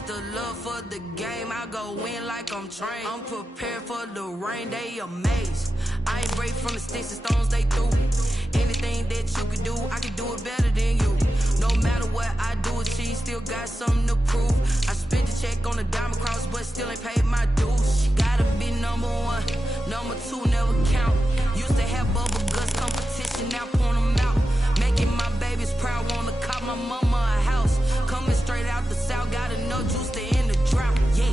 It's the love for the game. I go in like I'm trained. I'm prepared for the rain. They amazed. I ain't break from the sticks and stones they threw. Anything that you can do, I can do it better than you. No matter what I do, she still got something to prove. I spent the check on the diamond cross, but still ain't paid my dues. Gotta be number one, number two never count. Used to have bubble guts competition, now point them out. Making my babies proud, wanna cop my mama a house. Coming straight out the south, got enough juice to end the drought. Yeah,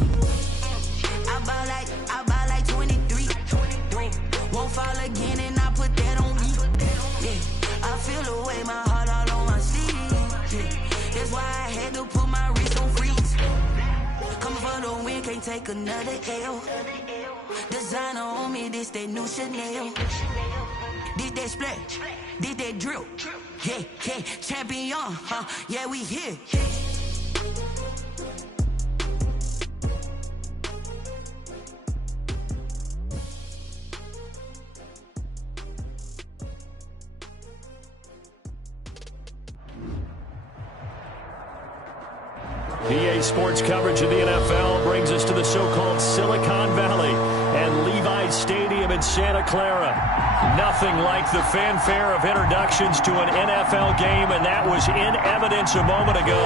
I buy like 23. Won't fall again, and I put that on me. Yeah, I feel the way, my heart all on my sleeve. Yeah, that's why I had to put my wrist on freeze. Coming for the win, can't take another L. Designer on me, this that new Chanel. This that splash, this that drill. Yeah, yeah, champion, huh? Yeah, we here. PA Sports coverage of the NFL brings us to the so-called Silicon Valley and Levi's Stadium in Santa Clara. Nothing like the fanfare of introductions to an NFL game, and that was in evidence a moment ago.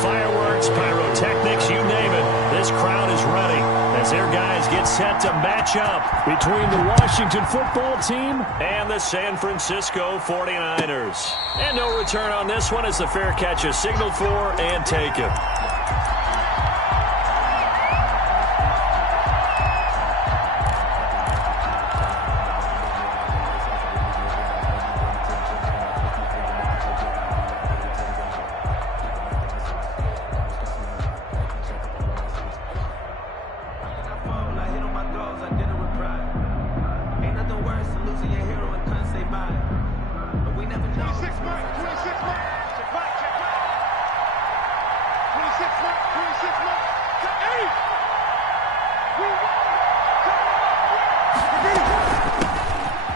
Fireworks, pyrotechnics, you name it. This crowd is ready as their guys get set to match up between the Washington football team and the San Francisco 49ers. And no return on this one as the fair catch is signaled for and taken.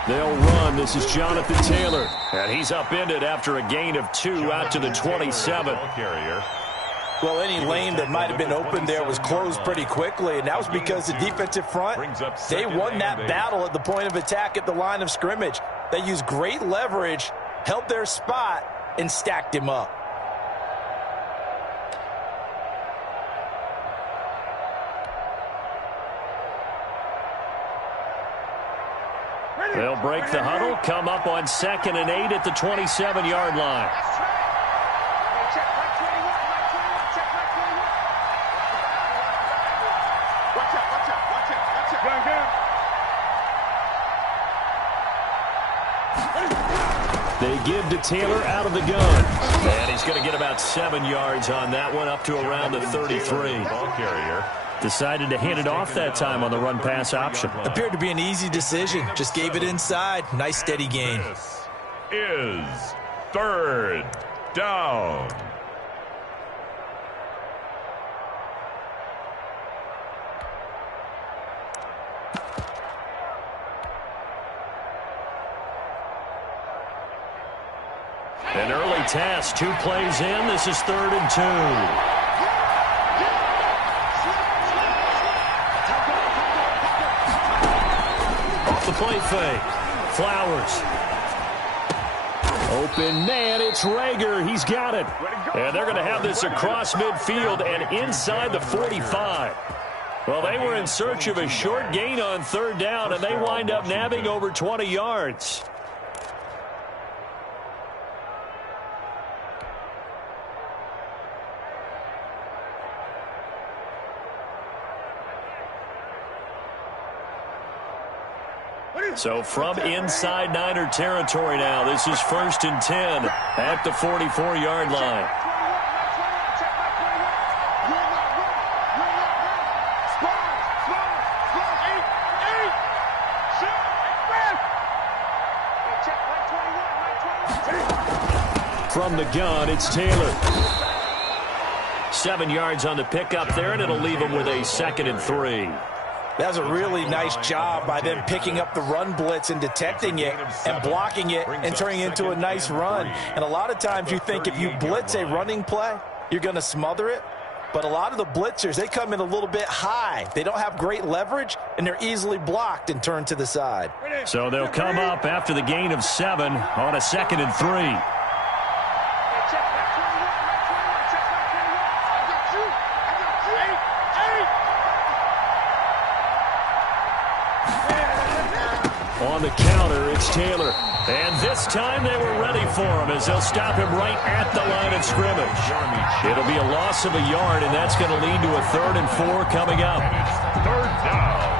They'll run. This is Jonathan Taylor. And he's upended after a gain of 2 out to the 27. Well, any lane that might have been open there was closed pretty quickly, and that was because the defensive front, they won that battle at the point of attack at the line of scrimmage. They used great leverage, held their spot, and stacked him up. They'll break the huddle, come up on 2nd and 8 at the 27-yard line. They give to Taylor out of the gun. And he's going to get about 7 yards on that one, up to around the 33. Ball carrier. Decided to hand it off that time on the run-pass option. Appeared to be an easy decision. Just gave it inside. Nice, steady gain. This is 3rd down. An early test. 2 plays in. This is 3rd and 2. The play fake. Flowers. Open man, it's Rager. He's got it. And they're going to have this across midfield and inside the 45. Well, they were in search of a short gain on 3rd down, and they wind up nabbing over 20 yards. So from inside Niner territory now, this is 1st and 10 at the 44-yard line. From the gun, it's Taylor. 7 yards on the pickup there, and it'll leave him with a 2nd and 3. That was a really nice job by them picking up the run blitz and detecting it and blocking it and turning it into a nice run. And a lot of times you think if you blitz a running play, you're going to smother it. But a lot of the blitzers, they come in a little bit high. They don't have great leverage, and they're easily blocked and turned to the side. So they'll come up after the gain of 7 on a 2nd and 3. On the counter, it's Taylor. And this time they were ready for him as they'll stop him right at the line of scrimmage. It'll be a loss of a yard, and that's going to lead to a 3rd and 4 coming up. And it's 3rd down.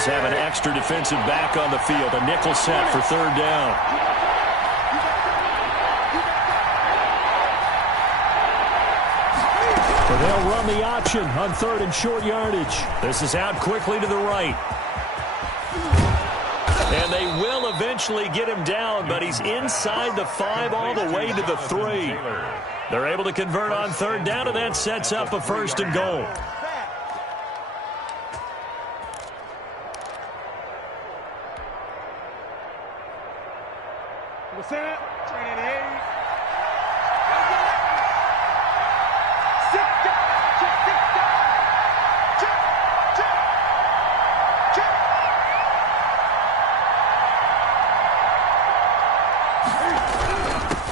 Have an extra defensive back on the field. A nickel set for 3rd down. And they'll run the option on 3rd and short yardage. This is out quickly to the right. And they will eventually get him down, but he's inside the 5 all the way to the 3. They're able to convert on 3rd down, and that sets up a 1st and goal. What's that? 388.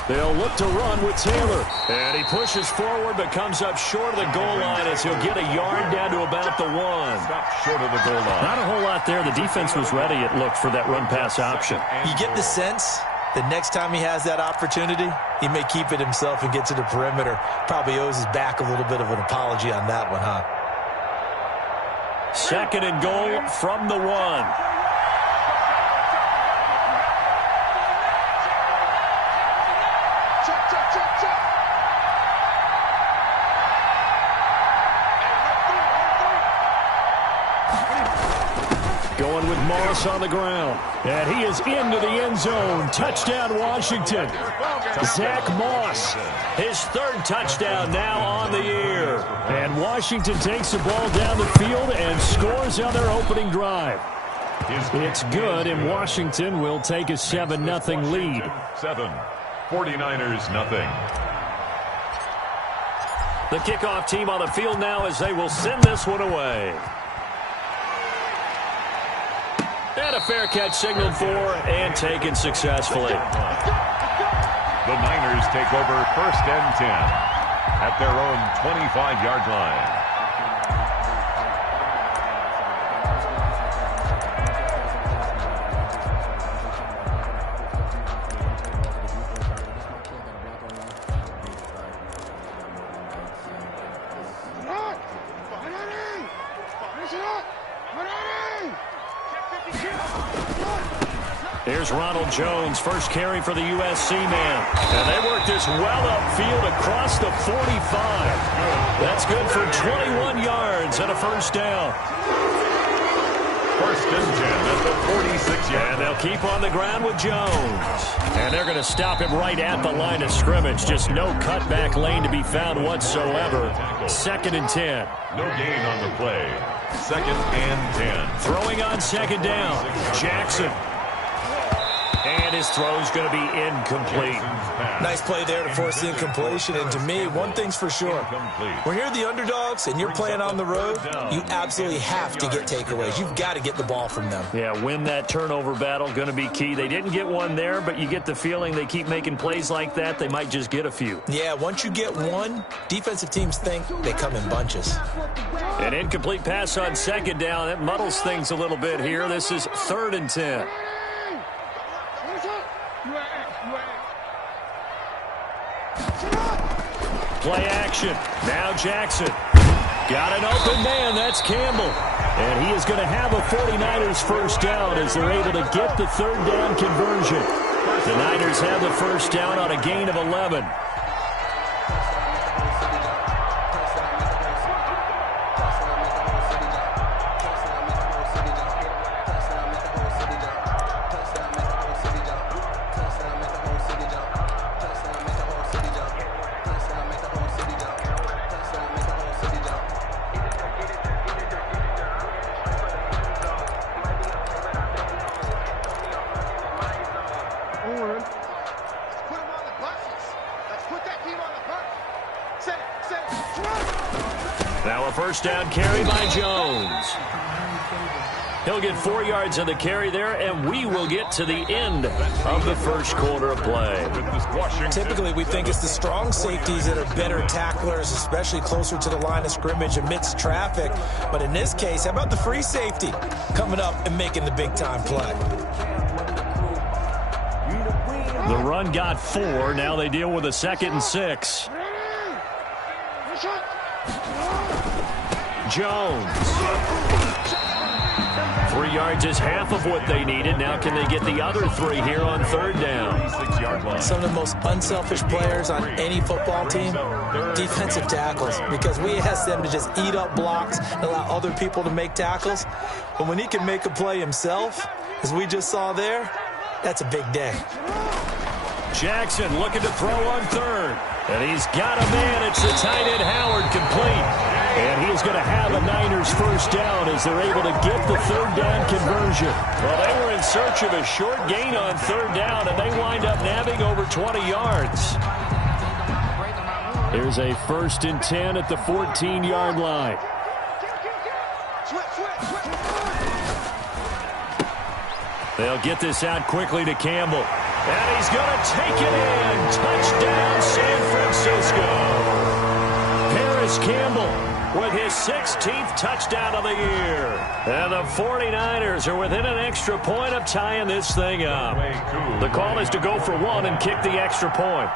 They'll look to run with Taylor. And he pushes forward but comes up short of the goal line as he'll get a yard down to about the 1. Stop short of the goal line. Not a whole lot there. The defense was ready, it looked, for that run-pass option. You get the sense the next time he has that opportunity, he may keep it himself and get to the perimeter. Probably owes his back a little bit of an apology on that one, huh? 2nd and goal from the 1. Going with Moss on the ground. And he is into the end zone. Touchdown, Washington. Zach Moss, his 3rd touchdown now on the year. And Washington takes the ball down the field and scores on their opening drive. It's good, and Washington will take a 7-0 lead. 7. 49ers nothing. The kickoff team on the field now as they will send this one away. And a fair catch signaled for and taken successfully. The Niners take over 1st and 10 at their own 25-yard line. Here's Ronald Jones, first carry for the USC man. And they work this well upfield across the 45. That's good for 21 yards and a 1st down. 1st and 10 at the 46-yard. And they'll keep on the ground with Jones. And they're going to stop him right at the line of scrimmage. Just no cutback lane to be found whatsoever. 2nd and 10. No gain on the play. 2nd and 10. Throwing on 2nd down. Jackson. And his throw's going to be incomplete. Nice play there to force the incompletion. And to me, one thing's for sure. When you're the underdogs and you're playing on the road, you absolutely have to get takeaways. You've got to get the ball from them. Yeah, win that turnover battle, going to be key. They didn't get one there, but you get the feeling they keep making plays like that, they might just get a few. Yeah, once you get one, defensive teams think they come in bunches. An incomplete pass on 2nd down. That muddles things a little bit here. This is 3rd and 10. Play action. Now Jackson. Got an open man. That's Campbell. And he is going to have a 49ers 1st down as they're able to get the 3rd down conversion. The Niners have the 1st down on a gain of 11. Now a first down carry by Jones. He'll get 4 yards on the carry there, and we will get to the end of the first quarter of play. Typically, we think it's the strong safeties that are better tacklers, especially closer to the line of scrimmage amidst traffic. But in this case, how about the free safety coming up and making the big-time play? The run got 4. Now they deal with a 2nd and 6. Jones. 3 yards is half of what they needed. Now can they get the other 3 here on 3rd down? 6-yard line. Some of the most unselfish players on any football team, defensive tackles, because we ask them to just eat up blocks and allow other people to make tackles. But when he can make a play himself, as we just saw there, that's a big day. Jackson looking to throw on 3rd. And he's got a man. It's the tight end Howard complete. And he's going to have a Niners first down as they're able to get the 3rd down conversion. Well, they were in search of a short gain on 3rd down, and they wind up nabbing over 20 yards. Here's a 1st and 10 at the 14-yard line. They'll get this out quickly to Campbell. And he's going to take it in. Touchdown, San Francisco. Paris Campbell with his 16th touchdown of the year. And the 49ers are within an extra point of tying this thing up. The call is to go for 1 and kick the extra point.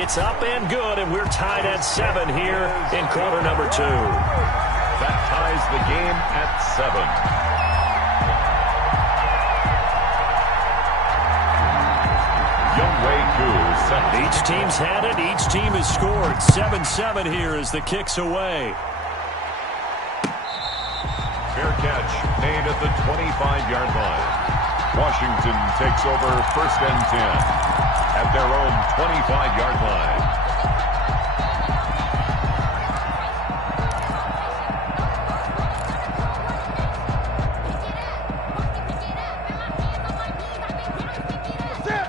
It's up and good, and we're tied at 7 here in quarter number 2. That ties the game at 7. Each team's had it. Each team has scored. 7-7 here as the kick's away. Fair catch made at the 25-yard line. Washington takes over 1st and 10 at their own 25-yard line.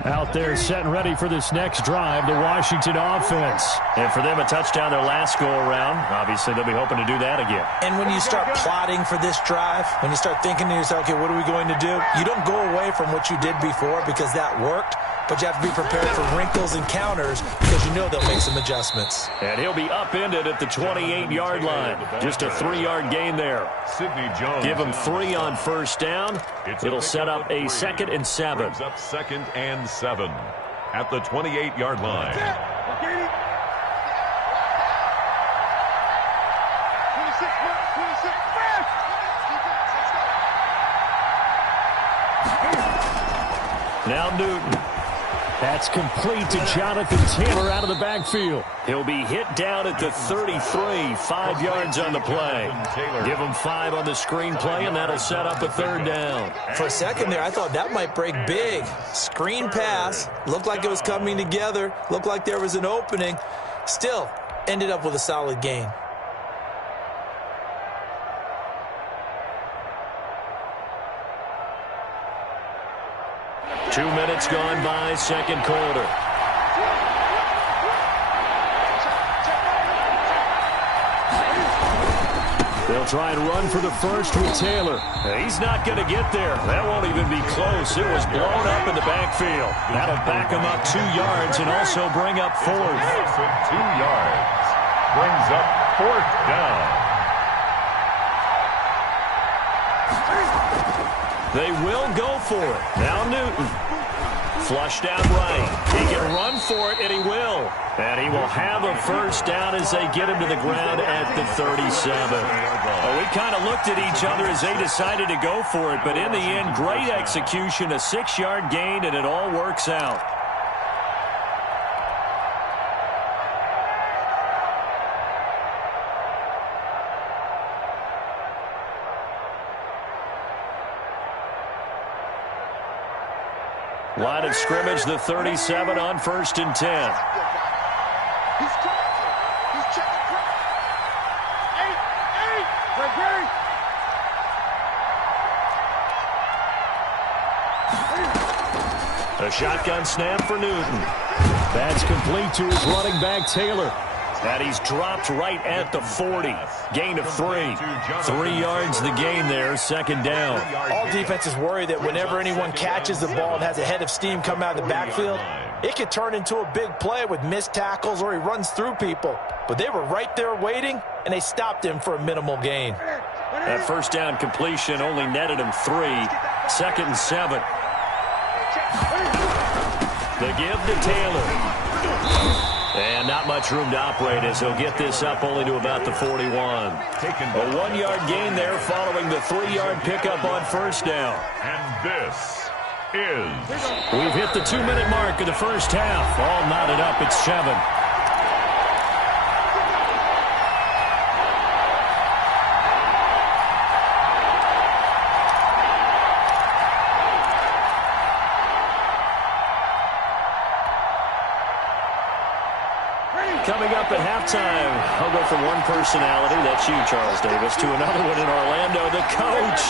Out there set and ready for this next drive, the Washington offense. And for them, a touchdown their last go-around. Obviously, they'll be hoping to do that again. And when you start plotting for this drive, when you start thinking to yourself, okay, what are we going to do? You don't go away from what you did before because that worked, but you have to be prepared for wrinkles and counters because you know they'll make some adjustments. And he'll be upended at the 28-yard line. Just a 3-yard gain there. Give him 3 on 1st down. It'll set up a 2nd and 7. Up 2nd and 7 at the 28-yard line. Now Newton. That's complete to Jonathan Taylor out of the backfield. He'll be hit down at the 33, 5 yards on the play. Give him 5 on the screenplay, and that'll set up a 3rd down. For a second there, I thought that might break big. Screen pass, looked like it was coming together, looked like there was an opening. Still, ended up with a solid gain. Two minutes gone by, 2nd quarter. They'll try and run for the 1st with Taylor. He's not going to get there. That won't even be close. It was blown up in the backfield. That'll back him up 2 yards and also bring up 4th. 2 yards. Brings up 4th down. They will go for it. Now Newton. Flushed out right. He can run for it, and he will. And he will have a 1st down as they get him to the ground at the 37. Well, we kind of looked at each other as they decided to go for it, but in the end, great execution, a 6-yard gain, and it all works out. Line of scrimmage, the 37 on 1st and 10. A shotgun snap for Newton. That's complete to his running back, Taylor. And he's dropped right at the 40. Gain of 3. 3 yards the gain there, second down. All defenses worry that whenever anyone catches the ball and has a head of steam come out of the backfield, it could turn into a big play with missed tackles or he runs through people. But they were right there waiting, and they stopped him for a minimal gain. That first down completion only netted him 3. Second and 7. The give to Taylor. And not much room to operate as he'll get this up only to about the 41. A 1-yard gain there following the 3-yard pickup on first down. And this is... We've hit the 2-minute mark of the first half. All knotted up at 7. Coming up at halftime, I'll go from one personality, that's you, Charles Davis, to another one in Orlando, the coach.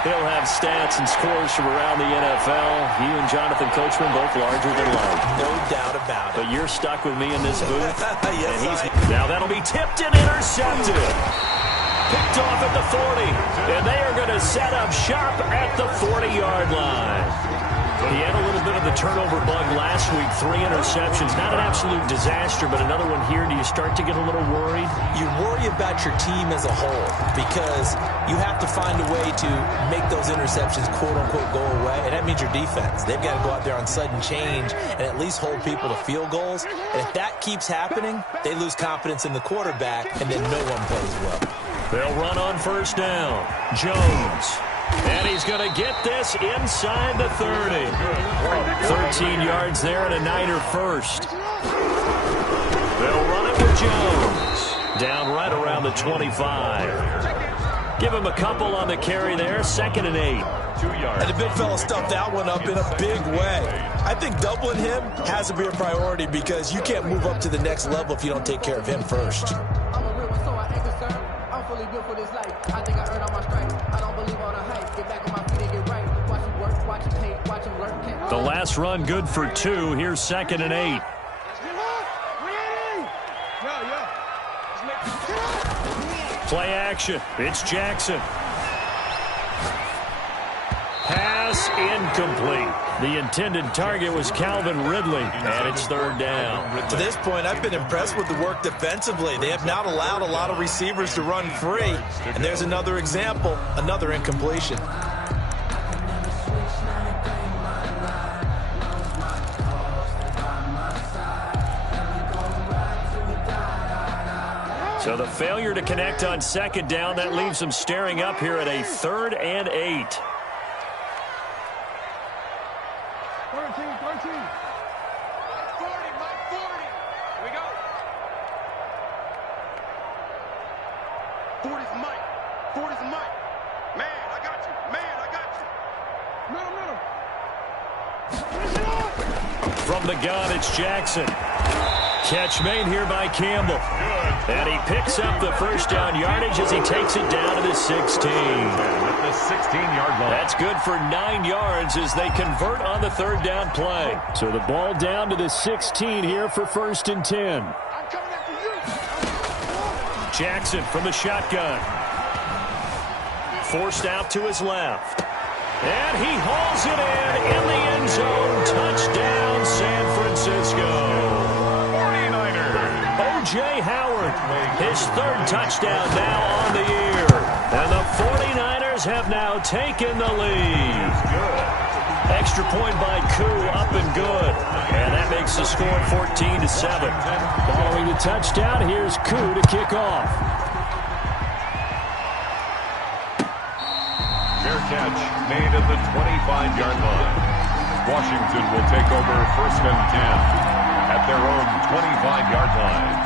He'll have stats and scores from around the NFL. You and Jonathan Coachman, both larger than life. No doubt about it. But you're stuck with me in this booth. Yes, now that'll be tipped and intercepted. Picked off at the 40. And they are going to set up shop at the 40-yard line. He had a little bit of the turnover bug last week, 3 interceptions. Not an absolute disaster, but another one here. Do you start to get a little worried? You worry about your team as a whole because you have to find a way to make those interceptions, quote-unquote, go away, and that means your defense. They've got to go out there on sudden change and at least hold people to field goals. And if that keeps happening, they lose confidence in the quarterback, and then no one plays well. They'll run on first down. Jones. And he's going to get this inside the 30. 13 yards there and a Niner first. They'll run it with Jones. Down right around the 25. Give him a couple on the carry there. 2nd and 8. 2 yards. And the big fella stuffed that one up in a big way. I think doubling him has to be a priority because you can't move up to the next level if you don't take care of him first. The last run good for 2. Here's 2nd and 8. Play action. It's Jackson. Pass incomplete. The intended target was Calvin Ridley, and it's 3rd down. To this point, I've been impressed with the work defensively. They have not allowed a lot of receivers to run free. And there's another example, another incompletion. So the failure to connect on 2nd down, that leaves them staring up here at a 3rd and 8. 13. 40, Mike, 40. Here we go. 40's Mike. 40's Mike. Man, I got you. Man, I got you. Middle. From the gun, it's Jackson. Catch made here by Campbell. And he picks up the first down yardage as he takes it down to the 16. At the 16-yard line. That's good for 9 yards as they convert on the 3rd down play. So the ball down to the 16 here for 1st and 10. I'm coming after you. Jackson from the shotgun. Forced out to his left. And he hauls it in the end zone. Touchdown, San Francisco. O.J. Howard, his 3rd touchdown now on the year. And the 49ers have now taken the lead. Extra point by Koo, up and good. And that makes the score 14-7. Following the touchdown, here's Koo to kick off. Fair catch made at the 25-yard line. Washington will take over 1st and 10 at their own 25-yard line.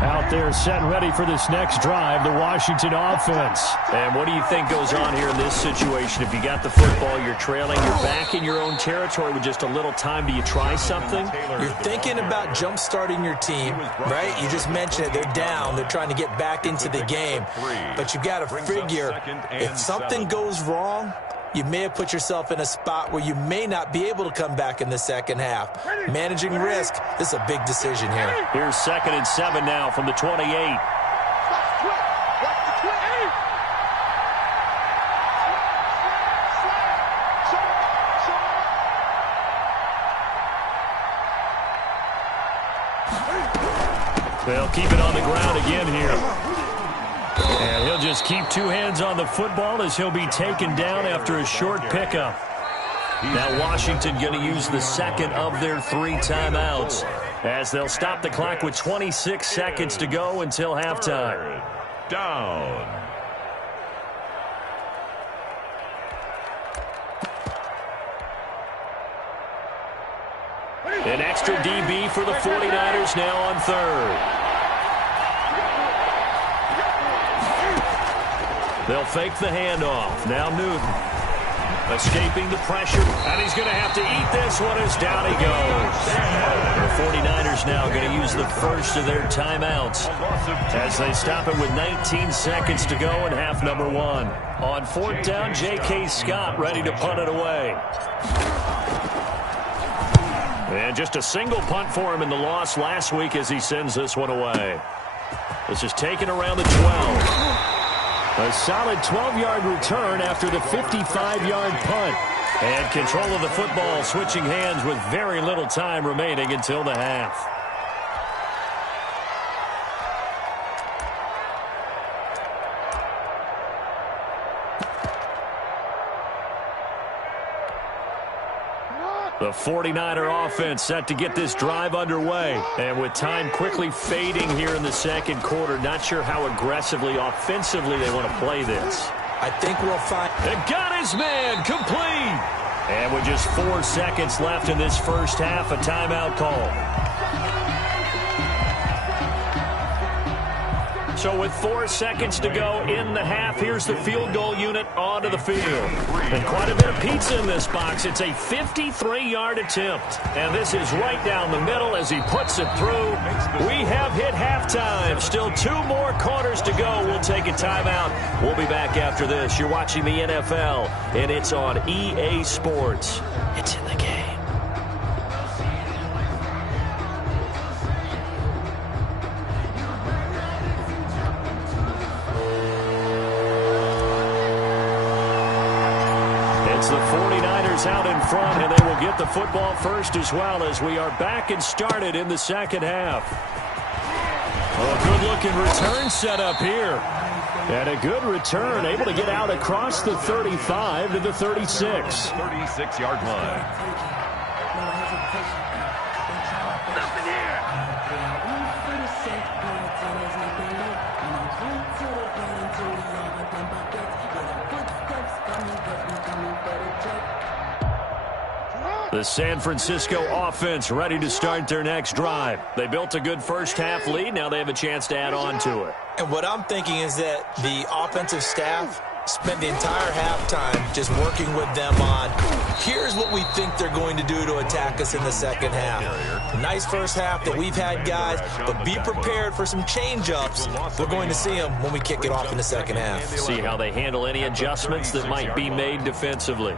Out there set and ready for this next drive, the Washington offense. And what do you think goes on here in this situation? If you got the football, you're trailing, you're back in your own territory with just a little time. Do you try something? You're thinking about jump-starting your team, right? You just mentioned it. They're down. They're trying to get back into the game. But you've got to figure, if something goes wrong, you may have put yourself in a spot where you may not be able to come back in the second half. Managing risk, this is a big decision here. Here's 2nd and 7 now from the 28. They'll keep it on the ground again here. And he'll just keep 2 hands on the football as he'll be taken down after a short pickup. Now Washington going to use the second of their 3 timeouts as they'll stop the clock with 26 seconds to go until halftime. Down. An extra DB for the 49ers now on 3rd. They'll fake the handoff. Now Newton escaping the pressure, and he's going to have to eat this one as down he goes. The 49ers now going to use the first of their timeouts as they stop it with 19 seconds to go in half number 1. On 4th down, J.K. Scott ready to punt it away. And just a single punt for him in the loss last week as he sends this one away. This is taken around the 12. A solid 12-yard return after the 55-yard punt. And control of the football switching hands with very little time remaining until the half. The 49er offense set to get this drive underway. And with time quickly fading here in the second quarter, not sure how aggressively, offensively they want to play this. I think we'll find... And got his man complete. And with just 4 seconds left in this first half, a timeout call. So with 4 seconds to go in the half, here's the field goal unit onto the field. And quite a bit of pizza in this box. It's a 53-yard attempt. And this is right down the middle as he puts it through. We have hit halftime. Still 2 more quarters to go. We'll take a timeout. We'll be back after this. You're watching the NFL, and it's on EA Sports. It's in the game. The 49ers out in front, and they will get the football first as well as we are back and started in the second half. A good-looking return set up here. And a good return, able to get out across the 35 to the 36. 36-yard line. The San Francisco offense ready to start their next drive. They built a good first-half lead. Now they have a chance to add on to it. And what I'm thinking is that the offensive staff spent the entire halftime just working with them on, here's what we think they're going to do to attack us in the second half. Nice first half that we've had, guys, but be prepared for some change-ups. We're going to see them when we kick it off in the second half. See how they handle any adjustments that might be made defensively.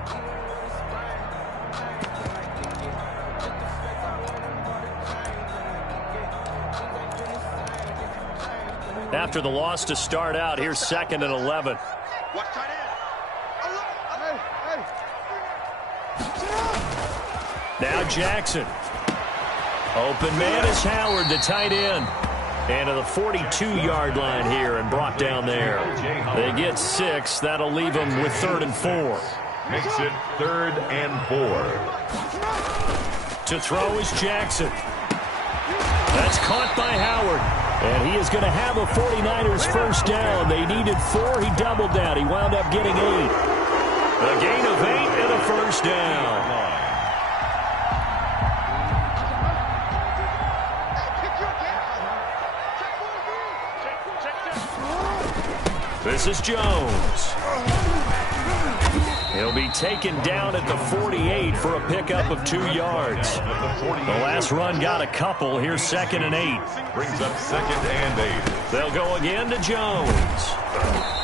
After the loss to start out, here's 2nd and 11. Now Jackson. Open man is Howard, the tight end. And to the 42-yard line here and brought down there. They get 6. That'll leave them with 3rd and 4. Makes it 3rd and 4. To throw is Jackson. That's caught by Howard. And he is going to have a 49ers first down. They needed 4. He doubled that. He wound up getting 8. A gain of 8 and a first down. This is Jones. He'll be taken down at the 48 for a pickup of 2 yards. The last run got a couple. Here's 2nd and 8. Brings up 2nd and 8. They'll go again to Jones.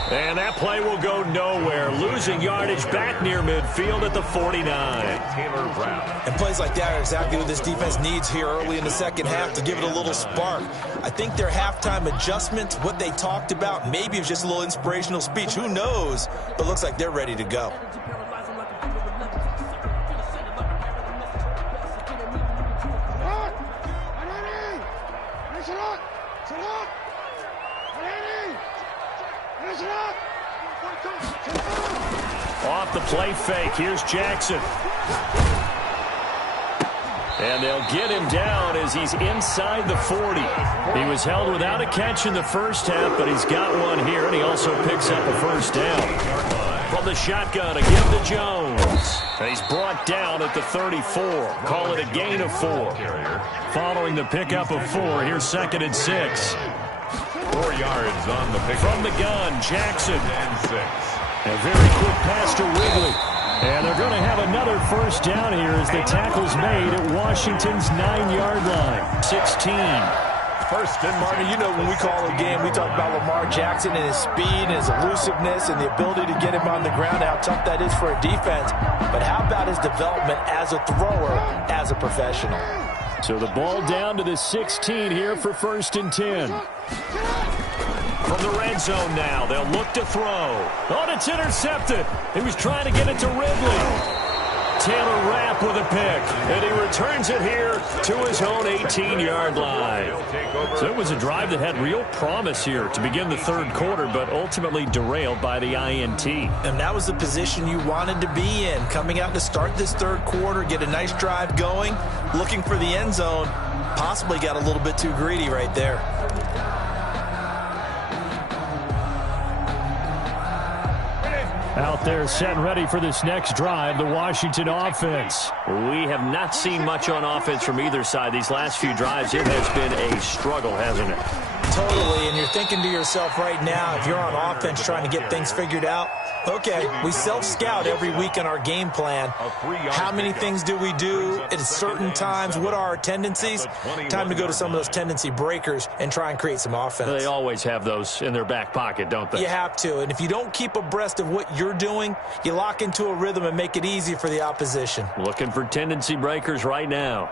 And that play will go nowhere. Losing yardage back near midfield at the 49. And plays like that are exactly what this defense needs here early in the second half to give it a little spark. I think their halftime adjustment, what they talked about, maybe it was just a little inspirational speech. Who knows? But it looks like they're ready to go. Off the play fake, here's Jackson. And they'll get him down as he's inside the 40. He was held without a catch in the first half, but he's got one here, and he also picks up a first down. From the shotgun, again to Jones. And he's brought down at the 34. Call it a gain of 4. Following the pickup of 4, here's 2nd and 6. 4 yards on the pick. From the gun, Jackson. And 6. A very quick pass to Wrigley. And they're going to have another first down here as the tackle's made at Washington's 9-yard line. 16. First and Martin, you know when we call a game, we talk about Lamar Jackson and his speed and his elusiveness and the ability to get him on the ground, how tough that is for a defense. But how about his development as a thrower, as a professional? So the ball down to the 16 here for 1st and 10. From the red zone now, they'll look to throw. Oh, and it's intercepted. He was trying to get it to Ridley. Taylor Rapp with a pick, and he returns it here to his own 18-yard line. So it was a drive that had real promise here to begin the third quarter, but ultimately derailed by the INT. And that was the position you wanted to be in, coming out to start this third quarter, get a nice drive going, looking for the end zone. Possibly got a little bit too greedy right there. Out there set and ready for this next drive, the Washington offense. We have not seen much on offense from either side. These last few drives, it has been a struggle, hasn't it? Totally, and you're thinking to yourself right now, if you're on offense trying to get things figured out, okay, we self-scout every week in our game plan. How many things do we do at certain times? What are our tendencies? Time to go to some of those tendency breakers and try and create some offense. They always have those in their back pocket, don't they? You have to, and if you don't keep abreast of what you're doing, you lock into a rhythm and make it easy for the opposition. Looking for tendency breakers right now.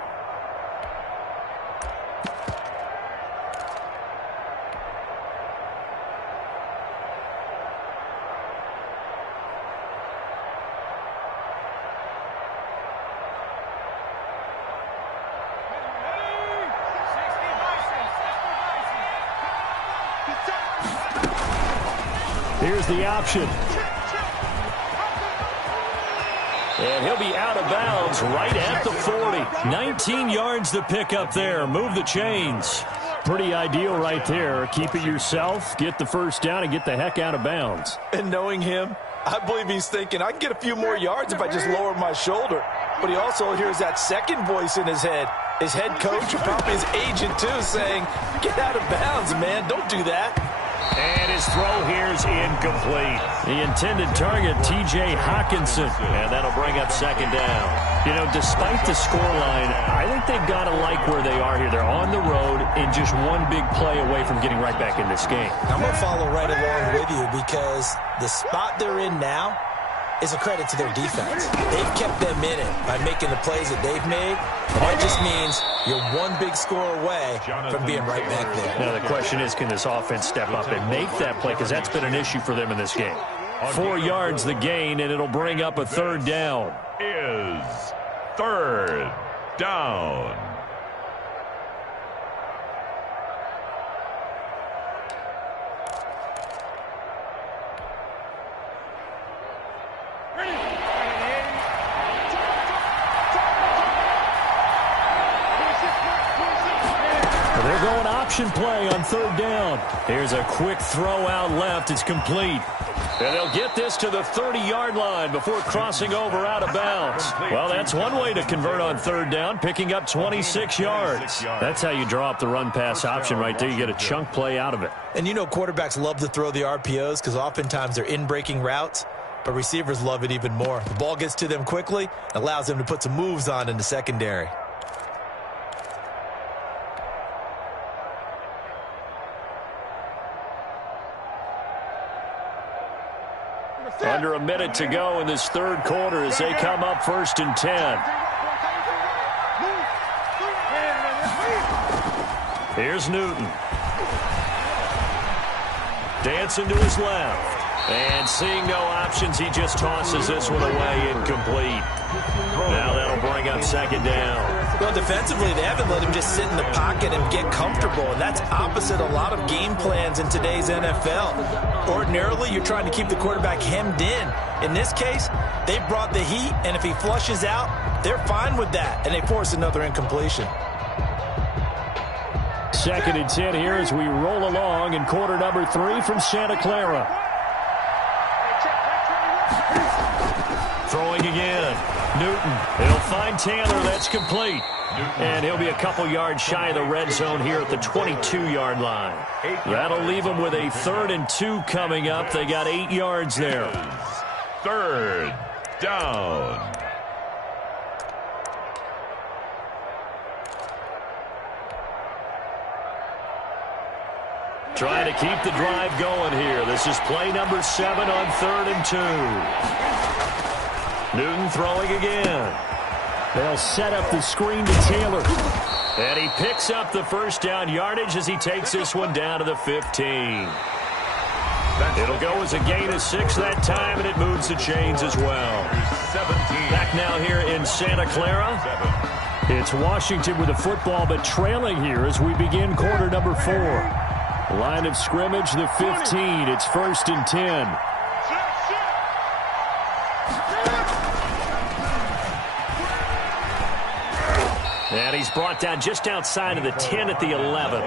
Here's the option. And he'll be out of bounds right at the 40. 19 yards to pick up there. Move the chains. Pretty ideal right there. Keep it yourself, get the first down, and get the heck out of bounds. And knowing him, I believe he's thinking, I can get a few more yards if I just lower my shoulder. But he also hears that second voice in his head. His head coach, or probably his agent too, saying, get out of bounds, man. Don't do that. And his throw here is incomplete. The intended target, T.J. Hawkinson. And that'll bring up 2nd down. You know, despite the scoreline, I think they've got to like where they are here. They're on the road and just one big play away from getting right back in this game. I'm going to follow right along with you because the spot they're in now is a credit to their defense. They've kept them in it by making the plays that they've made. And that just means you're one big score away from being right back there. Now the question is, can this offense step up and make that play? Because that's been an issue for them in this game. 4 yards the gain, and it'll bring up a 3rd down. Is 3rd down. They're going option play on 3rd down. Here's a quick throw out left. It's complete. And they'll get this to the 30-yard line before crossing over out of bounds. Well, that's one way to convert on 3rd down, picking up 26 yards. That's how you draw up the run-pass option right there. You get a chunk play out of it. And you know quarterbacks love to throw the RPOs because oftentimes they're in-breaking routes, but receivers love it even more. The ball gets to them quickly, allows them to put some moves on in the secondary. Under a minute to go in this third quarter as they come up 1st and 10. Here's Newton. Dancing to his left. And seeing no options, he just tosses this one away incomplete. Now that'll bring up 2nd down. Well, defensively, they haven't let him just sit in the pocket and get comfortable, and that's opposite a lot of game plans in today's NFL. Ordinarily, you're trying to keep the quarterback hemmed in. In this case, they brought the heat, and if he flushes out, they're fine with that, and they force another incompletion. 2nd and 10 here as we roll along in quarter number 3 from Santa Clara. Throwing again. Newton. He'll find Taylor. That's complete. And he'll be a couple yards shy of the red zone here at the 22-yard line. That'll leave them with a 3rd and 2 coming up. They got 8 yards there. 3rd down. Trying to keep the drive going here. This is play number 7 on 3rd and 2. Newton throwing again. They'll set up the screen to Taylor. And he picks up the 1st down yardage as he takes this one down to the 15. It'll go as a gain of 6 that time, and it moves the chains as well. 17. Back now here in Santa Clara. It's Washington with the football, but trailing here as we begin quarter number 4. Line of scrimmage, the 15. It's 1st and 10. And he's brought down just outside of the 10 at the 11.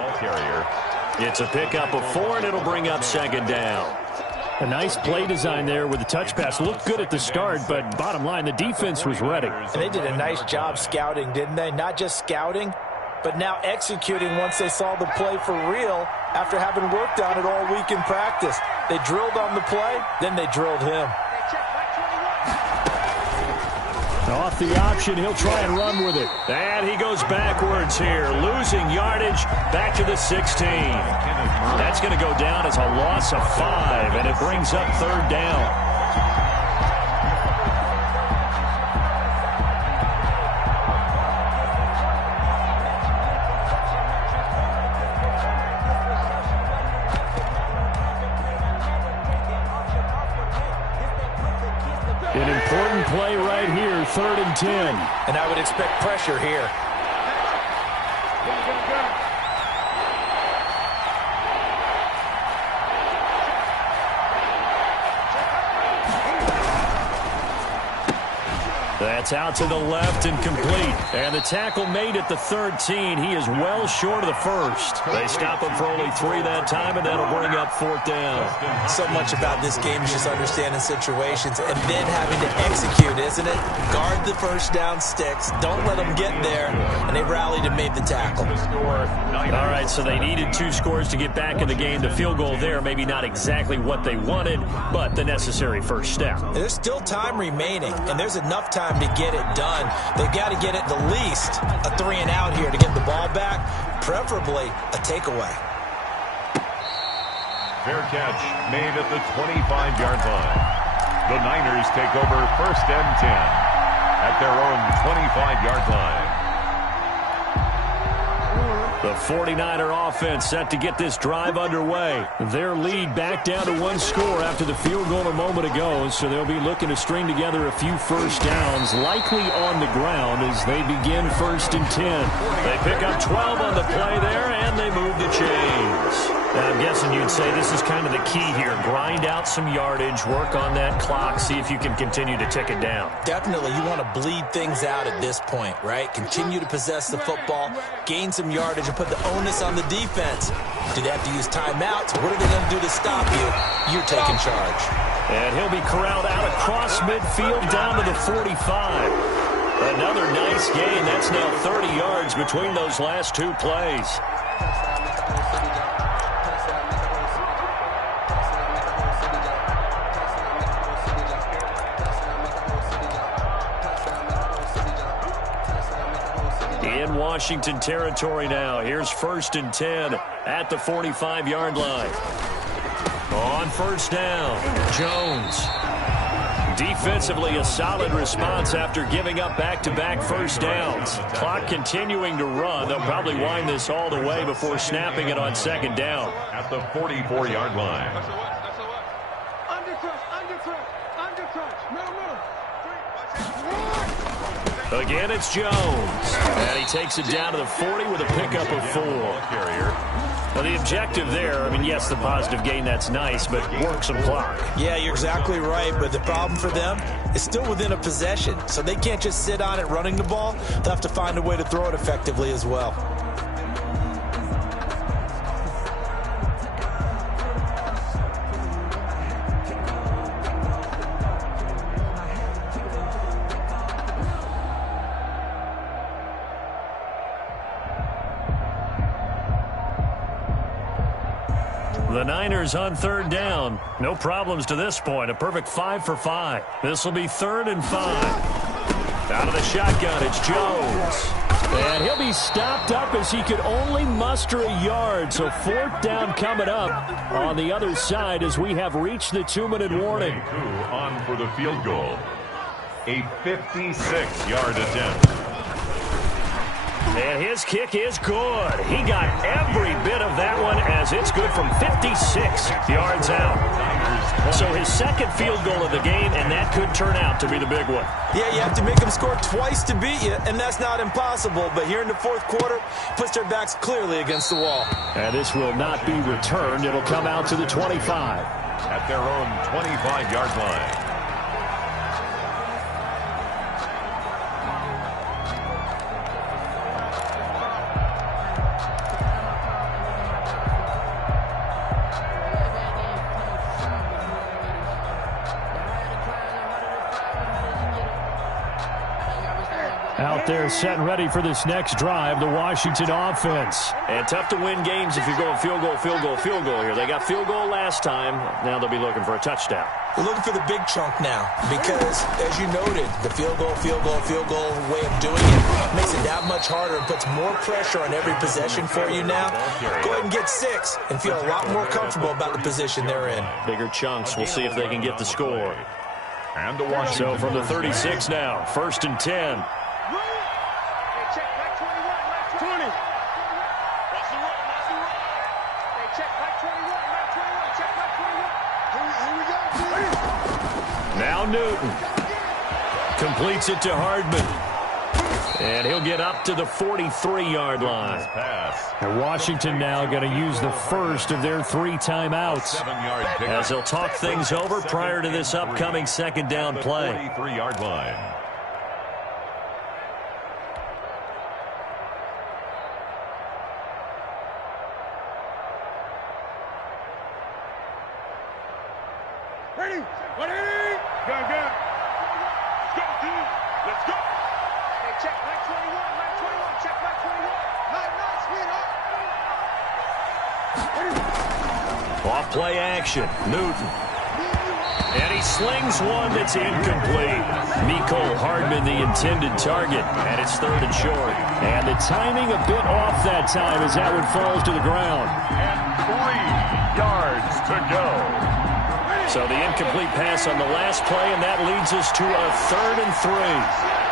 It's a pickup of 4, and it'll bring up 2nd down. A nice play design there with the touch pass. Looked good at the start, but bottom line, the defense was ready. And they did a nice job scouting, didn't they? Not just scouting, but now executing once they saw the play for real after having worked on it all week in practice. They drilled on the play, then they drilled him. Off the option, he'll try and run with it. And he goes backwards here, losing yardage back to the 16. That's going to go down as a loss of 5, and it brings up 3rd down. An important play right here, 3rd and 10. And I would expect pressure here. That's out to the left and complete. And the tackle made at the 13. He is well short of the 1st. They stop him for only 3 that time, and that'll bring up 4th down. So much about this game is just understanding situations and then having to execute, isn't it? Guard the 1st down sticks. Don't let them get there. And they rallied and made the tackle. All right, so they needed 2 scores to get back in the game. The field goal there, maybe not exactly what they wanted, but the necessary 1st step. There's still time remaining, and there's enough time to get it done. They've got to get at the least a 3 and out here to get the ball back, preferably a takeaway. Fair catch made at the 25-yard line. The Niners take over 1st and 10 at their own 25-yard line. The 49er offense set to get this drive underway. Their lead back down to 1 score after the field goal a moment ago, so they'll be looking to string together a few 1st downs, likely on the ground as they begin 1st and 10. They pick up 12 on the play there, and they move the chains. Now, I'm guessing you'd say this is kind of the key here. Grind out some yardage, work on that clock, see if you can continue to tick it down. Definitely, you want to bleed things out at this point, right? Continue to possess the football, gain some yardage, and put the onus on the defense. Do they have to use timeouts? What are they going to do to stop you? You're taking charge. And he'll be corralled out across midfield down to the 45. Another nice gain. That's now 30 yards between those last 2 plays. In Washington territory now. Here's 1st and 10 at the 45-yard line. On first down, Jones. Defensively, a solid response after giving up back-to-back first downs. Clock continuing to run. They'll probably wind this all the way before snapping it on second down. At the 44-yard line. Again, it's Jones. And he takes it down to the 40 with a pickup of 4. Now, the objective there, I mean, yes, the positive gain, that's nice, but work some clock. Yeah, you're exactly right, but the problem for them is still within a possession, so they can't just sit on it running the ball. They'll have to find a way to throw it effectively as well. The Niners on third down. No problems to this point. A perfect 5 for 5. This will be 3rd and 5. Out of the shotgun, it's Jones. And he'll be stopped up as he could only muster a yard. So 4th down coming up on the other side as we have reached the 2-minute warning. On for the field goal. A 56-yard attempt. And his kick is good. He got every bit of that one as it's good from 56 yards out. So his second field goal of the game, and that could turn out to be the big one. Yeah, you have to make them score twice to beat you, and that's not impossible. But here in the 4th quarter, puts their backs clearly against the wall. And this will not be returned. It'll come out to the 25. At their own 25-yard line. Out there set and ready for this next drive, the Washington offense. And tough to win games if you're going field goal, field goal, field goal here. They got field goal last time. Now they'll be looking for a touchdown. We're looking for the big chunk now because, as you noted, the field goal way of doing it makes it that much harder and puts more pressure on every possession for you now. Go ahead and get 6 and feel a lot more comfortable about the position they're in. Bigger chunks. We'll see if they can get the score. And the Washington so from the 36 now, 1st and 10. Now Newton completes it to Hardman. And he'll get up to the 43-yard line. And Washington now going to use the first of their 3 timeouts as they'll talk things over prior to this upcoming second down play. 43-yard line. Ready? Ready? Go, go. Go, team. Let's go. Hey, check line 21, line 21. Check line 21. Line, speed up. Off play action. Newton. And he slings one that's incomplete. Mecole Hardman, the intended target. And it's 3rd and short. And the timing a bit off that time as that one falls to the ground. And 3 yards to go. So the incomplete pass on the last play, and that leads us to a 3rd and 3.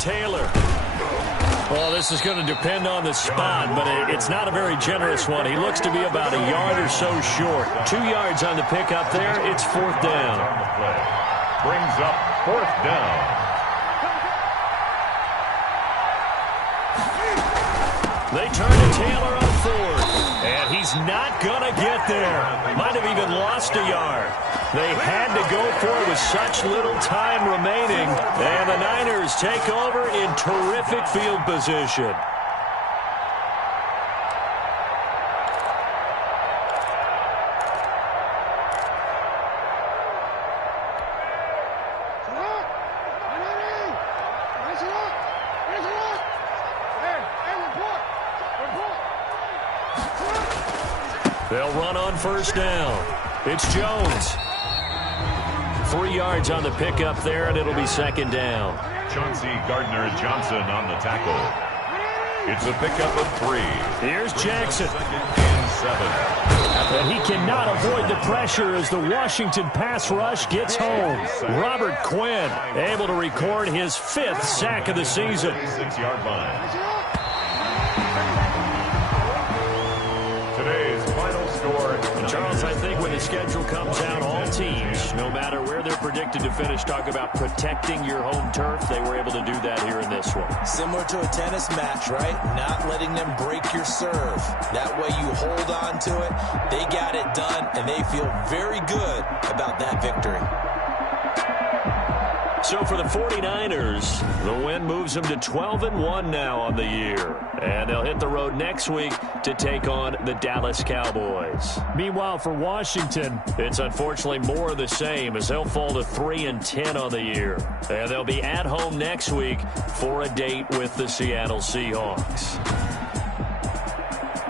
Taylor. Well, this is going to depend on the spot, but it's not a very generous one. He looks to be about a yard or so short. 2 yards on the pickup there. It's 4th down. Brings up 4th down. They turn to Taylor on 4th, and he's not going to get there. Might have even lost a yard. They had to go for it with such little time remaining, and the Niners take over in terrific field position. They'll run on first down. It's Jones. 3 yards on the pickup there, and it'll be second down. Chauncey Gardner-Johnson on the tackle. It's a pickup of 3. Here's Jackson. Second and 7. And he cannot avoid the pressure as the Washington pass rush gets home. Robert Quinn able to record his 5th sack of the season. 6-yard line. Today's final score. Charles, I think when the schedule comes out, all teams, no matter where they're predicted to finish, talk about protecting your home turf. They were able to do that here in this one. Similar to a tennis match, right? Not letting them break your serve. That way you hold on to it. They got it done, and they feel very good about that victory. So for the 49ers, the win moves them to 12-1 now on the year. And they'll hit the road next week to take on the Dallas Cowboys. Meanwhile, for Washington, it's unfortunately more of the same as they'll fall to 3-10 on the year. And they'll be at home next week for a date with the Seattle Seahawks.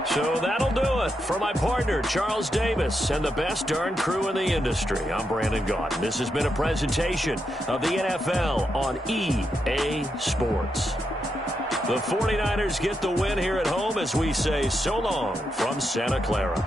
So that'll do it for my partner, Charles Davis, and the best darn crew in the industry. I'm Brandon Gaudin. This has been a presentation of the NFL on EA Sports. The 49ers get the win here at home as we say so long from Santa Clara.